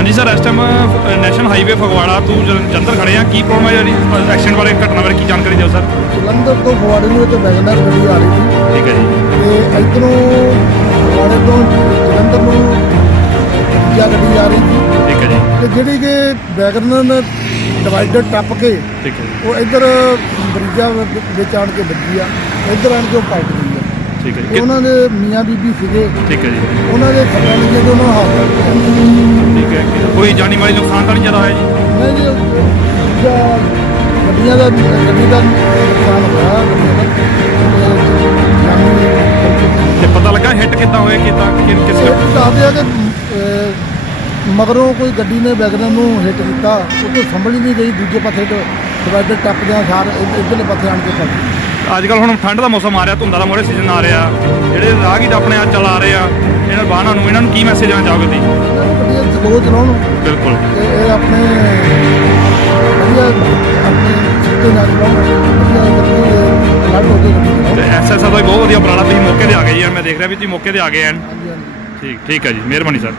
ਹਾਂਜੀ ਸਰ ਇਸ time national highway Phagwara ਤੋਂ ਜਲ- ਜਲੰਧਰ ਖੜੇ ਆ ਕੀ ਪ੍ਰੋਬਲਮ ਹੈ ਜਿਹੜੀ ਐਕਸੀਡੈਂਟ ਬਾਰੇ ਘਟਨਾ ਬਾਰੇ ਕੀ ਜਾਣਕਾਰੀ ਦਿਓ ਸਰ? ਜਲੰਧਰ ਤੋਂ ਫਗਵਾੜੇ ਨੂੰ ਇੱਕ ਵੈਗਨਰ ਗੱਡੀ ਆ ਰਹੀ ਸੀ। ਠੀਕ ਹੈ ਜੀ। ਤੇ ਇੱਧਰੋਂ ਫਗਵਾੜੇ ਤੋਂ ਜਲੰਧਰ ਨੂੰ ਦੂਜਾ ਗੱਡੀ ਆ ਰਹੀ ਸੀ। ਠੀਕ ਹੈ ਜੀ। ਤੇ ਜਿਹੜੀ ਕਿ ਵੈਗਨਰ ਨੇ ਡਿਵਾਈਡਰ ਟੱਪ ਕੇ ਠੀਕ ਹੈ ਜੀ। ਉਹ ਇੱਧਰ ਬਰੀਜਾ ਵਿੱਚ ਆਣ ਕੇ ਵੱਜੀ ਆ। ਇੱਧਰ ਆਣ ਕੇ ਉਹ ਪਲਟ ਠੀਕ ਹੈ ਜੀ। ਉਹਨਾਂ ਦੇ ਮੀਆਂ ਬੀਬੀ ਸੀਗੇ। ਠੀਕ ਹੈ ਜੀ। ਉਹਨਾਂ ਦੇ ਸੱਟਾਂ ਲੱਗੀਆਂ ਤੇ ਉਹਨਾਂ ਹਸਪਤਾਲ ਠੀਕ ਹੈ ਕੋਈ ਜਾਨੀ ਮਾਲੀ ਨੁਕਸਾਨ ਤਾਂ ਨਹੀਂ ਜ਼ਿਆਦਾ ਹੋਇਆ ਜੀ? ਨਹੀਂ ਜੀ ਗੱਡੀਆਂ ਦਾ ਗੱਡੀ ਦਾ ਨੁਕਸਾਨ ਹੋਇਆ ਗੱਡੀਆਂ ਦਾ ਤੇ ਜਾਨੀ ਤੇ ਪਤਾ ਲੱਗਾ ਹਿੱਟ ਕਿੱਦਾਂ ਹੋਇਆ ਕਿੱਦਾਂ ਕਿ ਕਿਸ ਇਹ ਦੱਸਦੇ ਆ ਕਿ ਅਹ, ਮਗਰੋਂ ਕੋਈ ਗੱਡੀ ਨੇ ਵੈਗਨਰ ਨੂੰ ਹਿੱਟ ਕੀਤਾ ਉਹ ਤੋਂ ਸੰਭਲ ਹੀ ਨਹੀਂ ਗਈ ਦੂਜੇ ਪਾਸੇ ਤੋਂ ਡਿਵਾਈਡਰ ਟੱਪਦਿਆਂ ਸਾਰ ਇੱਧ- ਇੱਧਰਲੇ ਪਾਸੇ ਆਣ ਕੇ ਫਸ ਗਈ। ਅੱਜ ਕੱਲ ਹੁਣ ਠੰਡ ਦਾ ਮੌਸਮ ਆ ਰਿਹਾ ਧੁੰਦਾਂ ਦਾ ਮੋੜੇ ਸੀਜ਼ਨ ਆ ਰਿਹਾ। ਜਿਹੜੇ ਰਾਹਗੀਰ ਆਪਣੇ ਆ ਚਲਾ ਰਹੇ ਆ ਇਹਨਾਂ ਵਾਹਨਾਂ ਨੂੰ ਇਹਨਾਂ ਨੂੰ ਕੀ ਮੈਸੇਜ ਦੇਣਾ ਚਾਹੋਗੇ ਤੁਸੀਂ? ਚਲਾਉਣ ਬਿਲਕੁਲ। ਤੇ ਇਹ ਆਪਣੇ ਵਧੀਆ ਆਪਣੇ ਸਿੱਧੇ ਨਾਲ ਚਲਾਉਣ ਵਧੀਆ ਗੱਡੀ ਲੱਡ ਹੋ ਕੇ ਗੱਡੀ ਤੇ ਚਲਾਉਣ ਐਸਐਸਆ ਦਾ ਵੀ ਬਹੁਤ ਵਧੀਆ ਉਪਰਾਲਾ ਤੁਸੀਂ ਮੌਕੇ ਤੇ ਆ ਗਏ ਜੀ ਮੈਂ ਦੇਖ ਰਿਹਾ ਵੀ ਤੁਸੀਂ ਮੌਕੇ ਤੇ ਆ ਗਏ ਐਨ। ਠੀਕ ਠੀਕ ਹੈ ਜੀ ਮਿਹਰਬਾਨੀ ਸਰ।